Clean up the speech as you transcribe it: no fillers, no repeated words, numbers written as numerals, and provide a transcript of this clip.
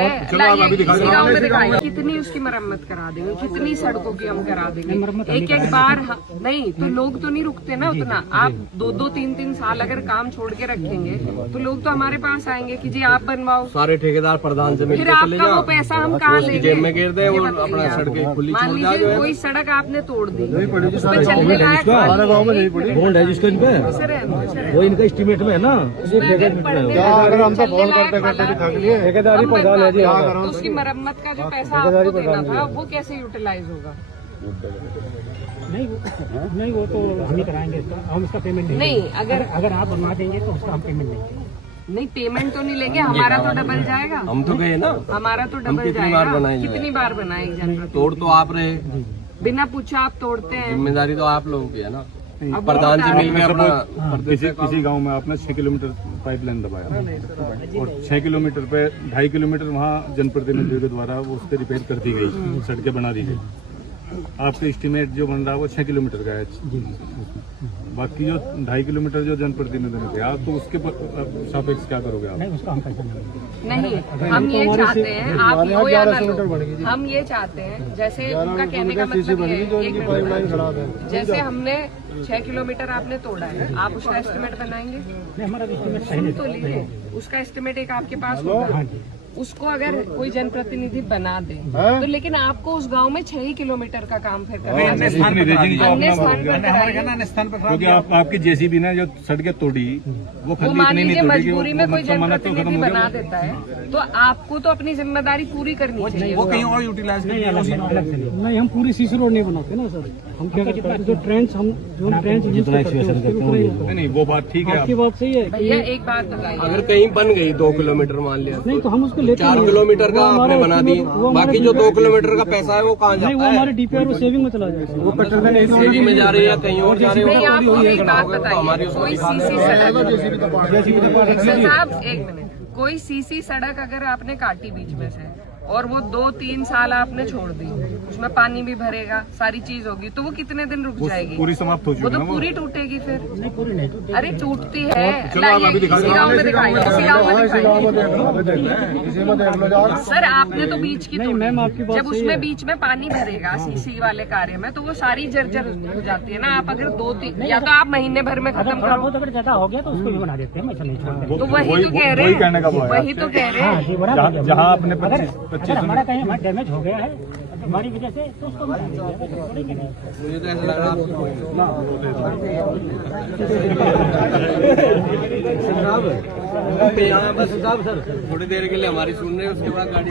इसी गाँव में दिखाइए, कितनी उसकी मरम्मत करा देंगे, कितनी सड़कों की हम करा देंगे। एक एक बार नहीं तो लोग तो नहीं रुकते ना उतना। आप 2-2, 3-3 साल अगर काम छोड़ के रखेंगे तो लोग तो हमारे पास आएंगे कि जी आप बनवाओ। सारे ठेकेदार प्रधान से फिर आपका वो पैसा हम कहाँ लेंगे? जेब में गिर दे और अपना सड़कें खुली मान लीजिए कोई सड़क आपने तोड़ दी, उसमें चलने लायक बॉन्ड है जिसका इनका वो इनका एस्टीमेट में है ना। अगर हम तो फोन करते ठेकेदारी प्रधान है जी, तो उसकी मरम्मत का जो पैसा आपको देना था वो कैसे यूटिलाइज होगा? नहीं वो तो हम ही कराएंगे इसका, हम इसका पेमेंट नहीं। अगर आप बनवा देंगे तो उसका हम पेमेंट नहीं। नहीं पेमेंट तो नहीं लेंगे, हमारा तो डबल जाएगा। हम तो गए ना, हमारा तो डबल कितनी जाएगा। बार बनाए कितनी बार बनाएगी? तोड़ तो आप रहे, बिना पूछा आप तोड़ते हैं। जिम्मेदारी तो आप लोगों की है ना। प्रधान से मिलकर अपना किसी गांव में आपने 6 किलोमीटर पाइपलाइन दबाया और 6 किलोमीटर पे 2.5 किलोमीटर वहाँ जनप्रतिनिधियों के द्वारा वो उससे रिपेयर कर दी गई, सड़कें बना दी गई। आपका एस्टीमेट जो बन रहा है वो 6 किलोमीटर का है, बाकी जो 2.5 किलोमीटर जो जनप्रतिनिधियों ने दिया तो उसके सापेक्ष क्या करोगे आप? नहीं उसका हम पैसा नहीं। हम ये चाहते हैं, आप लो या ना लो, हम ये चाहते हैं जैसे उनका कहने का मतलब ये है, एक मिनट, जैसे हमने 6 किलोमीटर आपने तोड़ा है, आप उसका एस्टिमेट बनाएंगे? हमारा एस्टीमेट सही नहीं तो लीजिए उसका एस्टिमेट एक आपके पास होगा, उसको अगर कोई जनप्रतिनिधि बना दे तो, लेकिन आपको उस गांव में 6 किलोमीटर का काम फिर करना है, अन्य स्थान पर। क्योंकि आपकी जेसीबी ने जो सड़कें तोड़ी वो मान लीजिए मजबूरी में कोई जनप्रतिनिधि बना देता है तो आपको तो अपनी जिम्मेदारी पूरी करनी चाहिए। वो कहीं और यूटिलाइज नहीं, हम पूरी सीसी रोड नहीं बनाते ना सर। हम क्या करते हैं जो ट्रेंच हम नहीं, वो बात ठीक है, आपकी बात सही है। भैया एक बात बताइए, अगर कहीं बन गई 2 किलोमीटर मान लिया, नहीं तो हम उसको लेते 4 किलोमीटर का आपने बना दी, बाकी जो 2 किलोमीटर का पैसा है वो कहाँ नहीं, वो जाता है? हमारे डीपीआर वो सेविंग में चला जाएगा। वो सेविंग में जा रही है या कहीं और जा रही नहीं है? आप मुझे एक बात बताइए, कोई सीसी सड़क साहब एक मिनट, कोई सीसी सड़क अगर आपने काटी बीच में से और वो 2-3 साल आपने छोड़ दी, उसमें पानी भी भरेगा, सारी चीज होगी, तो वो कितने दिन रुक जाएगी? पूरी समाप्त हो चुकी वो तो पूरी टूटेगी फिर। नहीं पूरी नहीं टूटेगी। अरे टूटती है, इसी गाँव में दिखाइए, इसी गाँव में दिखाइए। सर आपने तो बीच की तोड़ी, जब उसमें बीच में पानी भरेगा सीसी वाले कार्य में तो वो सारी जर्जर हो जाती है ना। आप अगर 2-3 या तो आप महीने भर में खत्म करो, अगर ज्यादा हो गया तो उसको भी बना देते हैं, ऐसा नहीं छोड़ते। तो वही तो कह रहे हैं, वही तो कह रहे हैं। जहाँ आपने अगर हमारा कहीं हमारा डैमेज हो गया है हमारी वजह से तो उसको बना देंगे। मुझे तो ऐसा लग रहा है बस साहब सर थोड़ी देर के लिए हमारी सुन रहे हैं, उसके बाद गाड़ी